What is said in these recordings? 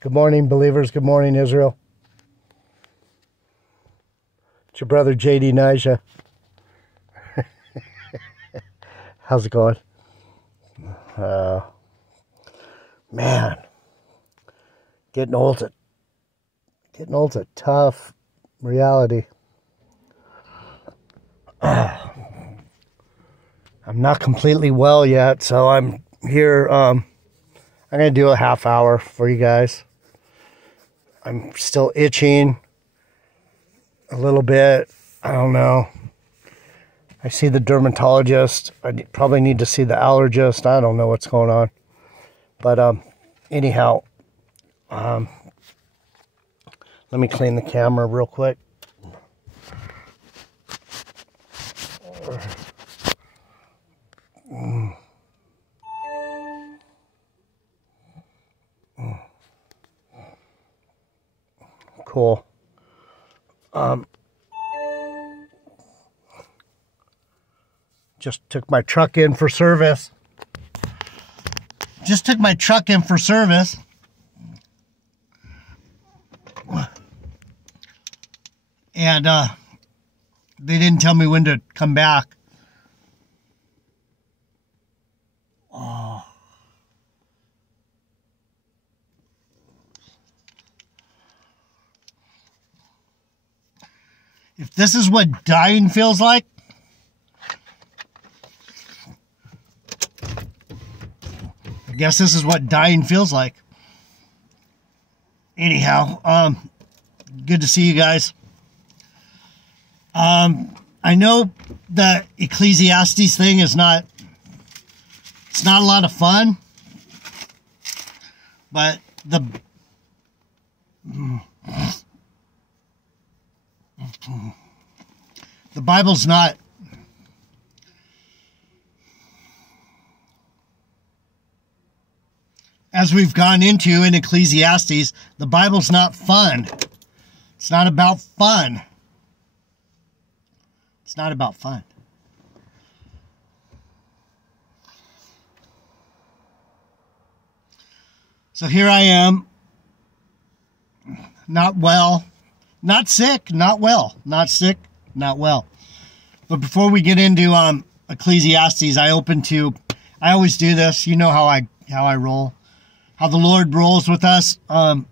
Good morning, believers. Good morning, Israel. It's your brother, J.D. Nija. How's it going? Man, getting old's a tough reality. I'm not completely well yet, so I'm here. I'm going to do a half hour for you guys. I'm still itching a little bit. I don't know. I see the dermatologist. I probably need to see the allergist. I don't know what's going on. But anyhow, let me clean the camera real quick. Cool. Just took my truck in for service. And they didn't tell me when to come back. Oh. If this is what dying feels like, I guess this is what dying feels like. Anyhow, good to see you guys. I know the Ecclesiastes thing is it's not a lot of fun, but the Bible's not, as we've gone into in Ecclesiastes, the Bible's not fun. It's not about fun. It's not about fun. So here I am, not well, not sick, not well, not sick, not well. But before we get into Ecclesiastes, I always do this. You know how I roll, how the Lord rolls with us. I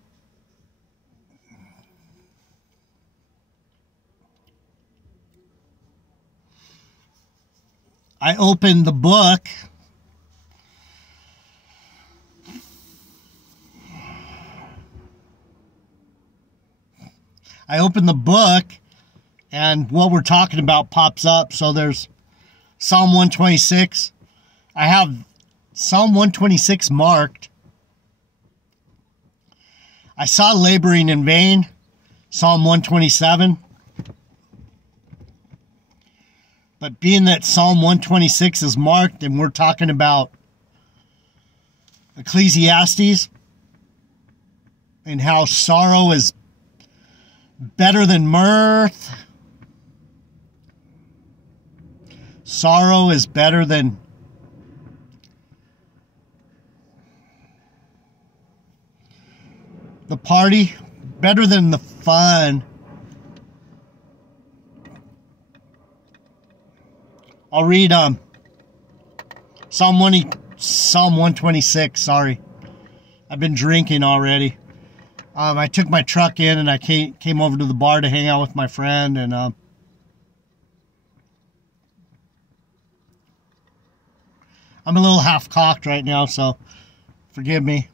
opened the book. And what we're talking about pops up. So there's Psalm 126. I have Psalm 126 marked. I saw laboring in vain. Psalm 127. But being that Psalm 126 is marked and we're talking about Ecclesiastes and how sorrow is better than mirth. Sorrow is better than the party, better than the fun. I'll read Psalm 126. Sorry, I've been drinking already. I took my truck in and I came over to the bar to hang out with my friend, and I'm a little half cocked right now, so forgive me.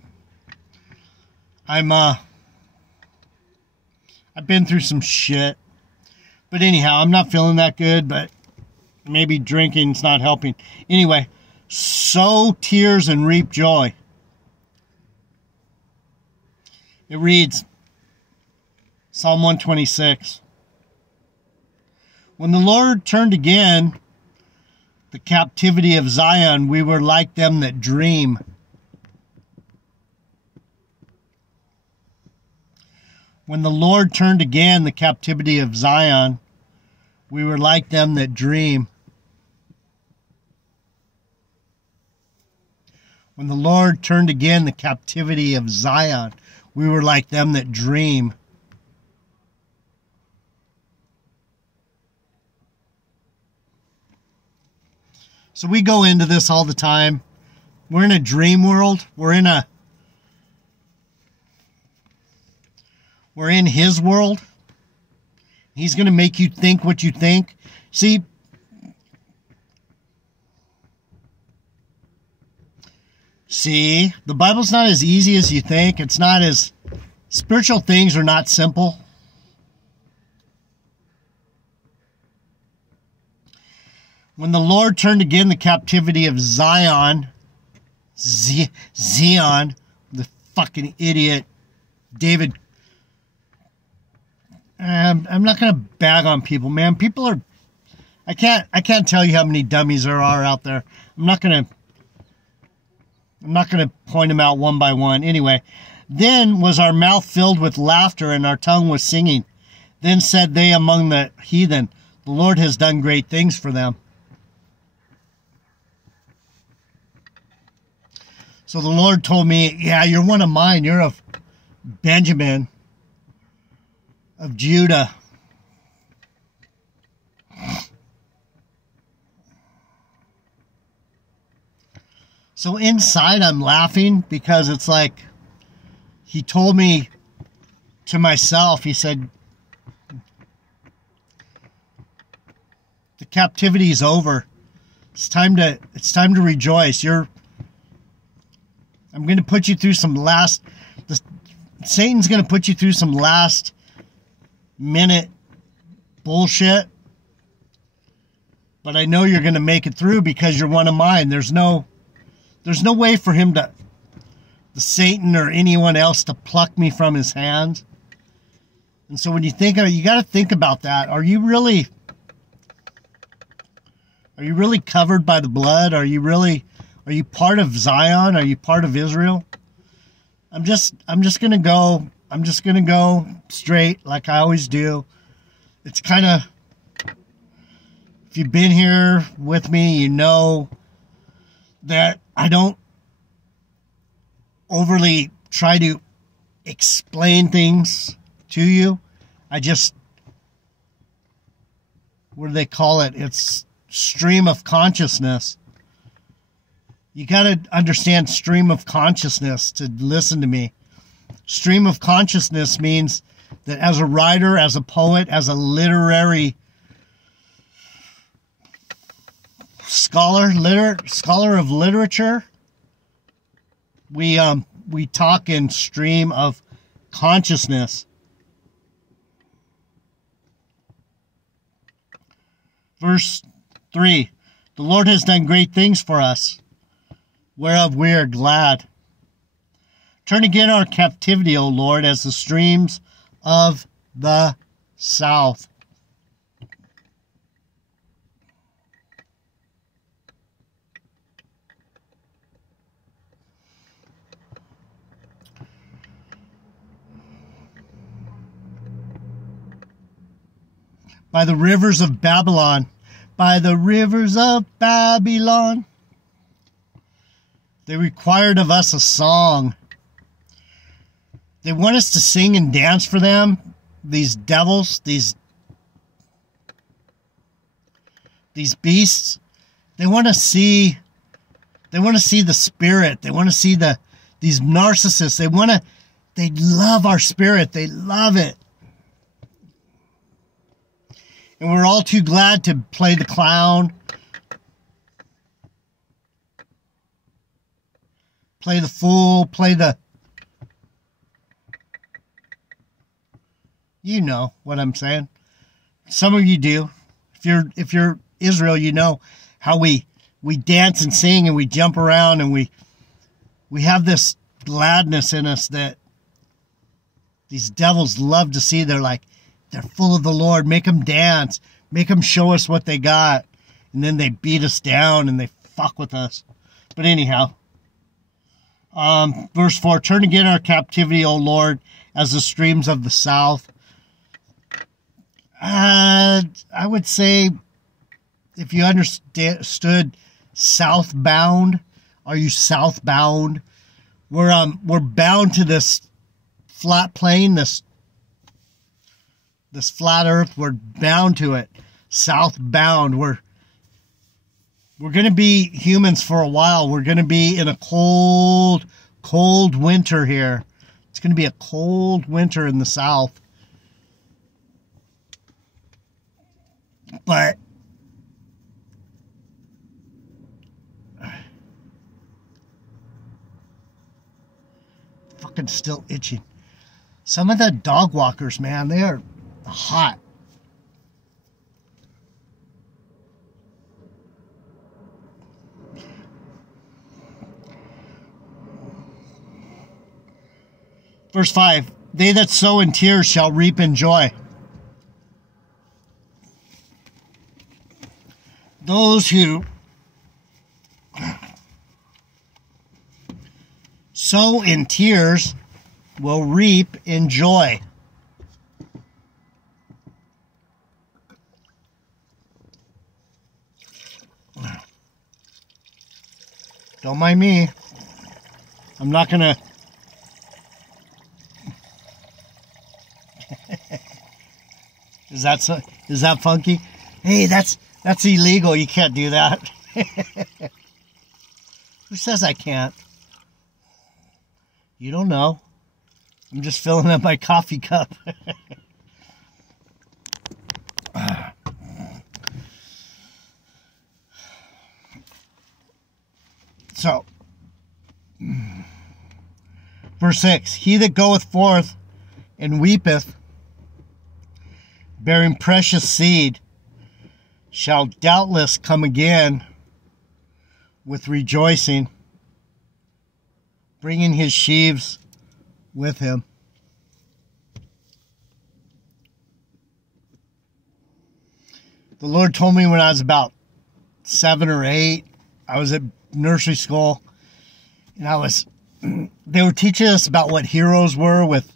I've been through some shit, but anyhow, I'm not feeling that good, but maybe drinking's not helping. Anyway, sow tears and reap joy. It reads, Psalm 126. When the Lord turned again the captivity of Zion, we were like them that dream. When the Lord turned again the captivity of Zion, we were like them that dream. When the Lord turned again the captivity of Zion, we were like them that dream. So we go into this all the time. We're in a dream world. We're in his world. He's going to make you think what you think. See, the Bible's not as easy as you think. It's not as... Spiritual things are not simple. When the Lord turned again the captivity of Zion, Zion, the fucking idiot, David. I'm not going to bag on people, man. People are... I can't tell you how many dummies there are out there. I'm not going to point them out one by one. Anyway, then was our mouth filled with laughter and our tongue was singing. Then said they among the heathen, the Lord has done great things for them. So the Lord told me, yeah, you're one of mine. You're of Benjamin, of Judah. So inside I'm laughing because it's like he told me to myself, he said, the captivity is over. It's time to rejoice. I'm going to put you through Satan's going to put you through some last minute bullshit. But I know you're going to make it through because you're one of mine. There's no way for him the Satan or anyone else to pluck me from his hands. And so when you think of it, you got to think about that. Are you really covered by the blood? Are you part of Zion? Are you part of Israel? I'm just going to go straight like I always do. It's kind of, if you've been here with me, you know that I don't overly try to explain things to you. I just, what do they call it? It's stream of consciousness. You got to understand stream of consciousness to listen to me. Stream of consciousness means that as a writer, as a poet, as a literary scholar of literature, we talk in stream of consciousness. Verse 3, the Lord has done great things for us, whereof we are glad. Turn again our captivity, O Lord, as the streams of the south. By the rivers of Babylon, by the rivers of Babylon. They required of us a song. They want us to sing and dance for them. These devils, these beasts. They want to see the spirit. They want to see these narcissists. They love our spirit. They love it. And we're all too glad to play the clown, play the fool, you know what I'm saying. Some of you do. If you're Israel, you know how we dance and sing and we jump around and we have this gladness in us that these devils love to see. They're full of the Lord. Make them dance. Make them show us what they got. And then they beat us down and they fuck with us. But anyhow, verse 4, turn again our captivity, O Lord, as the streams of the south. I would say, if you understood southbound, Are you southbound? We're bound to this flat plane, this flat earth. We're bound to it. Southbound. We're going to be humans for a while. We're going to be in a cold winter here. It's going to be a cold winter in the south. But fucking still itching. Some of the dog walkers, man, they are hot. Verse 5, they that sow in tears shall reap in joy. Those who sow in tears will reap in joy. Don't mind me. I'm not gonna. Is that funky? Hey, that's illegal. You can't do that. Who says I can't? You don't know. I'm just filling up my coffee cup. So, verse 6, he that goeth forth and weepeth, bearing precious seed, shall doubtless come again with rejoicing, bringing his sheaves with him. The Lord told me when I was about 7 or 8, I was at nursery school, and they were teaching us about what heroes were with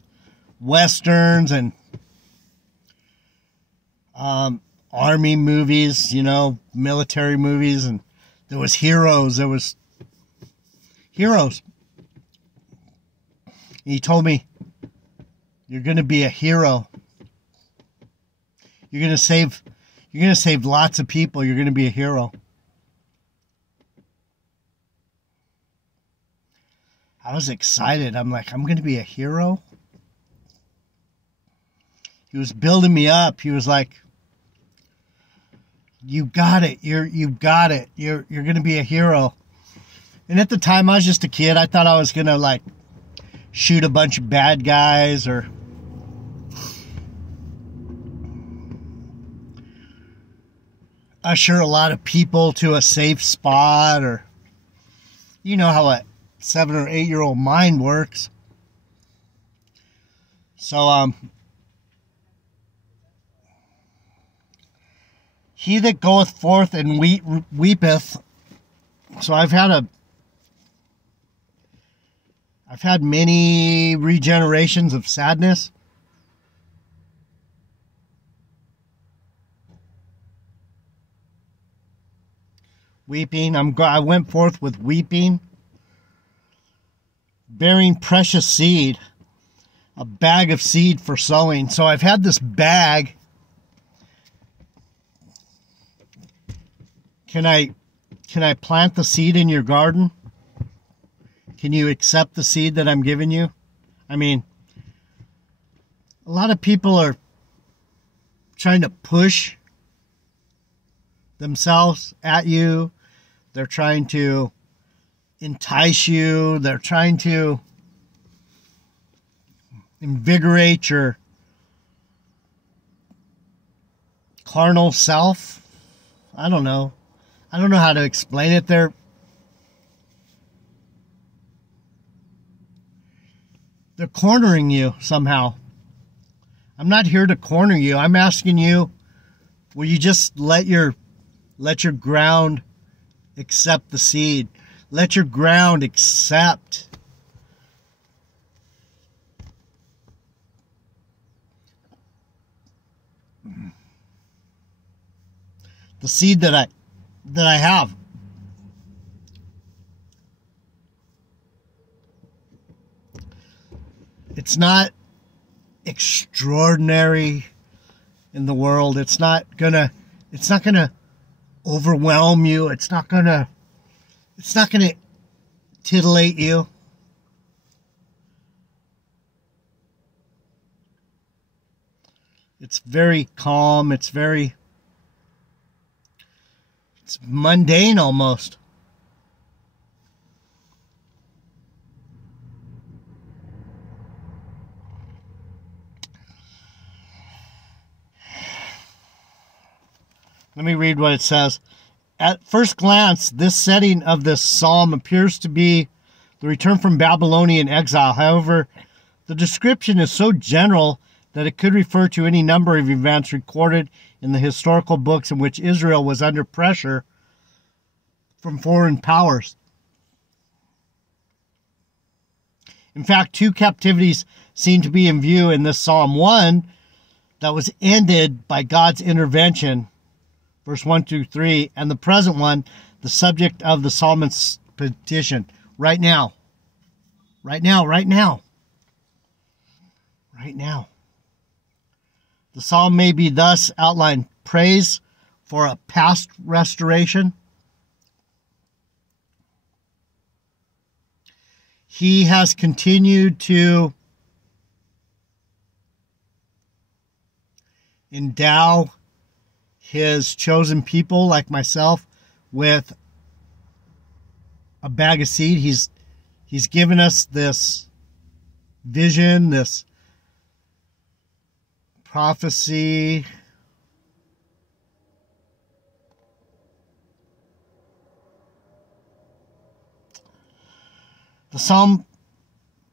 westerns and army movies, military movies, and there was heroes. And he told me, you're going to be a hero. You're going to save lots of people. You're going to be a hero. I was excited. I'm like, I'm going to be a hero. He was building me up. He was like, you got it. You've got it. You're going to be a hero. And at the time, I was just a kid. I thought I was going to shoot a bunch of bad guys or usher a lot of people to a safe spot, or you know how a 7 or 8-year-old mind works. So, he that goeth forth and weepeth. So I've had many regenerations of sadness. Weeping. I went forth with weeping, bearing precious seed, a bag of seed for sowing. So I've had this bag. Can I plant the seed in your garden? Can you accept the seed that I'm giving you? I mean, a lot of people are trying to push themselves at you. They're trying to entice you. They're trying to invigorate your carnal self. I don't know how to explain it. They're cornering you somehow. I'm not here to corner you. I'm asking you, will you just let your ground accept the seed? Let your ground accept the seed that I have. It's not extraordinary in the world. It's not gonna overwhelm you. It's not gonna titillate you. It's very calm. It's mundane almost. Let me read what it says. At first glance, this setting of this psalm appears to be the return from Babylonian exile. However, the description is so general that it could refer to any number of events recorded in the historical books in which Israel was under pressure from foreign powers. In fact, two captivities seem to be in view in this psalm. One that was ended by God's intervention, verse 1 through 3, and the present one, the subject of the psalmist's petition. Right now. Right now, right now. Right now. The psalm may be thus outlined: praise for a past restoration. He has continued to endow his chosen people like myself with a bag of seed. He's given us this vision, this prophecy. The psalm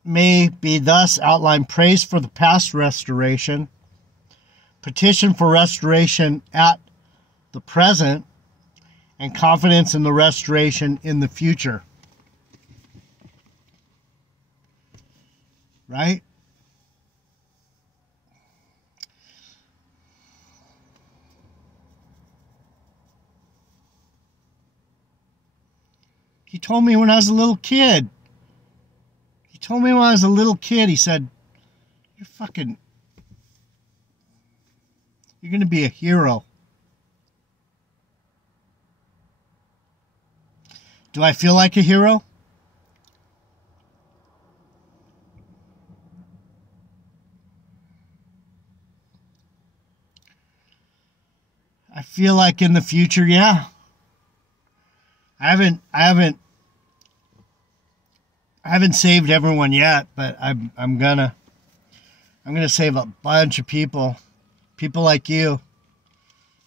may be thus outlined: praise for the past restoration, petition for restoration at the present, and confidence in the restoration in the future. Right? He told me when I was a little kid. He told me when I was a little kid, he said, you're going to be a hero. Do I feel like a hero? I feel like in the future, yeah. I haven't saved everyone yet, but I'm gonna save a bunch of people like you.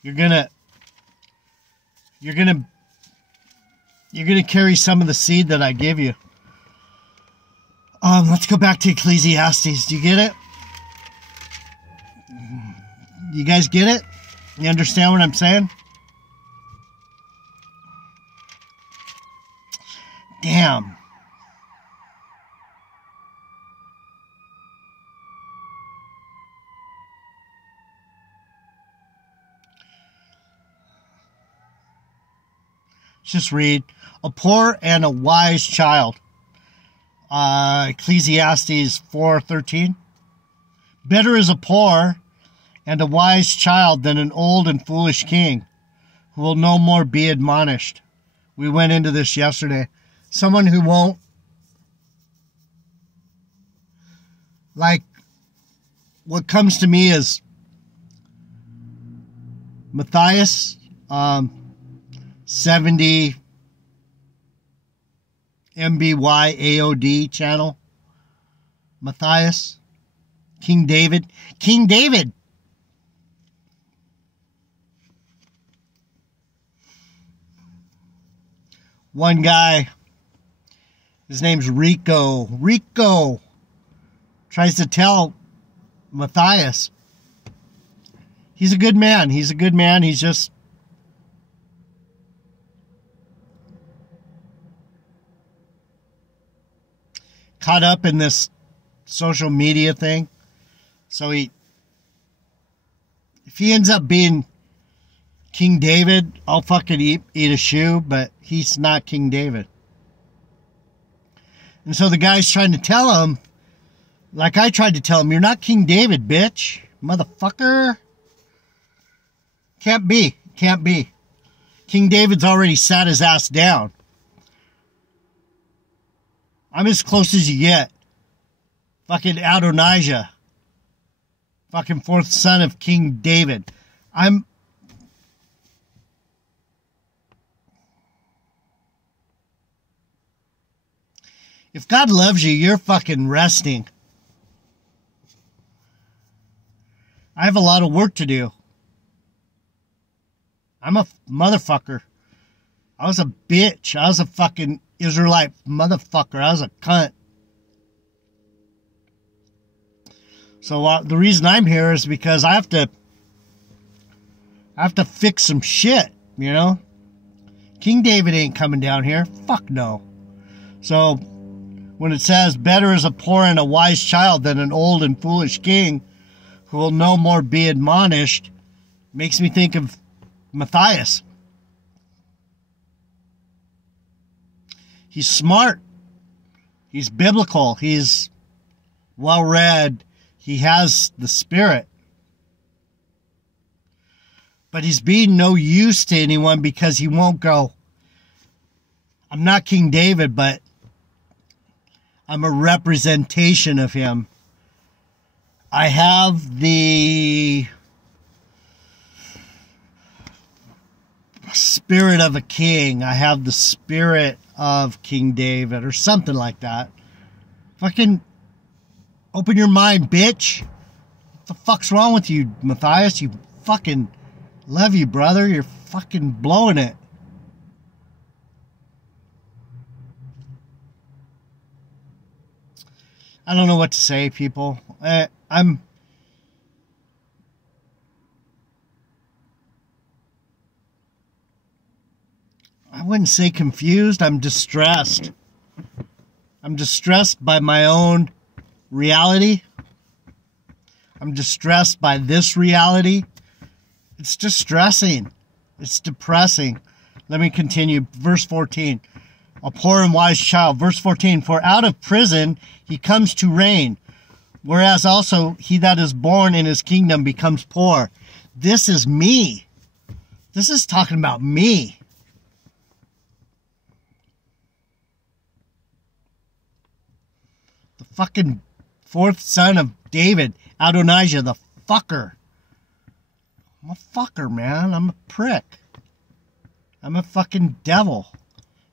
You're gonna carry some of the seed that I give you. Let's go back to Ecclesiastes. Do you get it? You guys get it? You understand what I'm saying? Damn. Let's just read. A poor and a wise child. Ecclesiastes 4:13. Better is a poor and a wise child than an old and foolish king who will no more be admonished. We went into this yesterday. Someone who won't, like, what comes to me is Matthias, 70 MBY AOD channel. Matthias, King David. King David. One guy, his name's Rico. Rico tries to tell Matthias he's a good man. He's a good man. He's just caught up in this social media thing. So if he ends up being King David, I'll fucking eat a shoe, but he's not King David. And so the guy's trying to tell him Like I tried to tell him, you're not King David, bitch. Motherfucker. Can't be. Can't be. King David's already sat his ass down. I'm as close as you get. Fucking Adonijah. Fucking fourth son of King David. If God loves you, you're fucking resting. I have a lot of work to do. I'm a motherfucker. I was a bitch. I was a fucking Israelite motherfucker. I was a cunt. So the reason I'm here is because I have to fix some shit, you know? King David ain't coming down here. Fuck no. So when it says, better is a poor and a wise child than an old and foolish king who will no more be admonished, makes me think of Matthias. He's smart. He's biblical. He's well-read. He has the Spirit. But he's being no use to anyone because he won't go, I'm not King David, but I'm a representation of him. I have the spirit of a king. I have the spirit of King David or something like that. Fucking open your mind, bitch. What the fuck's wrong with you, Matthias? You fucking love you, brother. You're fucking blowing it. I don't know what to say, people. I wouldn't say confused. I'm distressed. I'm distressed by my own reality. I'm distressed by this reality. It's distressing. It's depressing. Let me continue. Verse 14. A poor and wise child. Verse 14. For out of prison he comes to reign, whereas also he that is born in his kingdom becomes poor. This is me. This is talking about me. The fucking fourth son of David, Adonijah, the fucker. I'm a fucker, man. I'm a prick. I'm a fucking devil.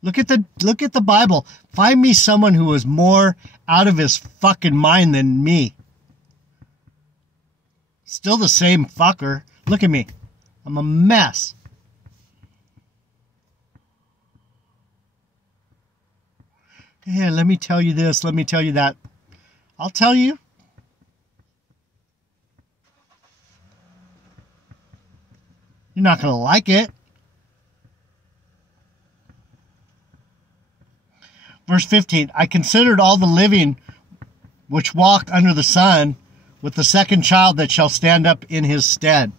Look at the Bible. Find me someone who is more out of his fucking mind than me. Still the same fucker. Look at me. I'm a mess. Yeah, let me tell you this. Let me tell you that. I'll tell you. You're not going to like it. Verse 15, I considered all the living which walk under the sun with the second child that shall stand up in his stead.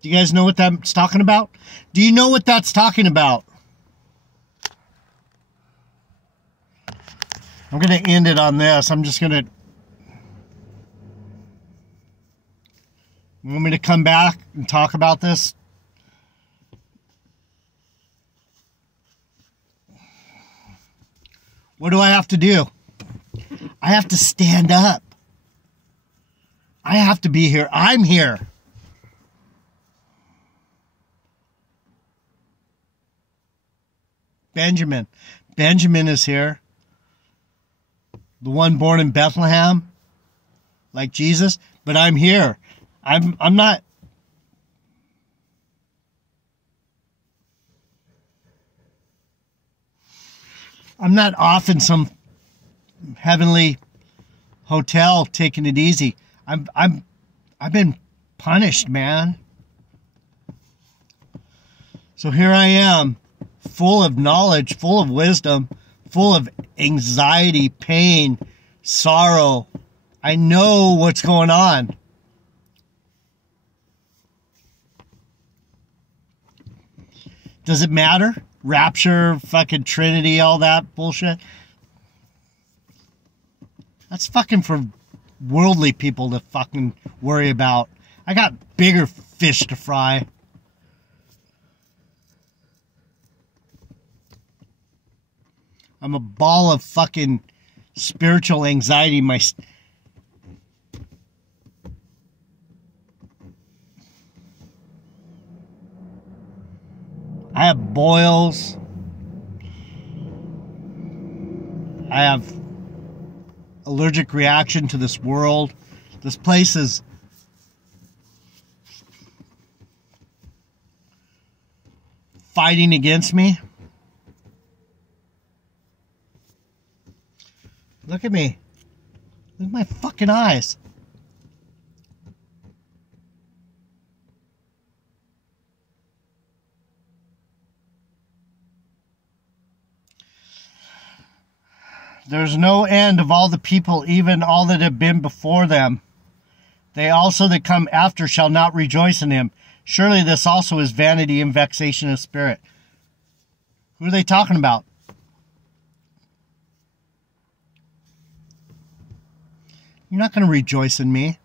Do you guys know what that's talking about? Do you know what that's talking about? I'm going to end it on this. I'm just going to... You want me to come back and talk about this? What do I have to do? I have to stand up. I have to be here. I'm here. Benjamin. Benjamin is here. The one born in Bethlehem, like Jesus, but I'm here. I'm not. I'm not off in some heavenly hotel taking it easy. I've been punished, man. So here I am, full of knowledge, full of wisdom, full of anxiety, pain, sorrow. I know what's going on. Does it matter? Rapture, fucking Trinity, all that bullshit. That's fucking for worldly people to fucking worry about. I got bigger fish to fry. I'm a ball of fucking spiritual anxiety. I have boils. I have allergic reaction to this world. This place is fighting against me. Look at me. Look at my fucking eyes. There's no end of all the people, even all that have been before them. They also that come after shall not rejoice in him. Surely this also is vanity and vexation of spirit. Who are they talking about? You're not going to rejoice in me.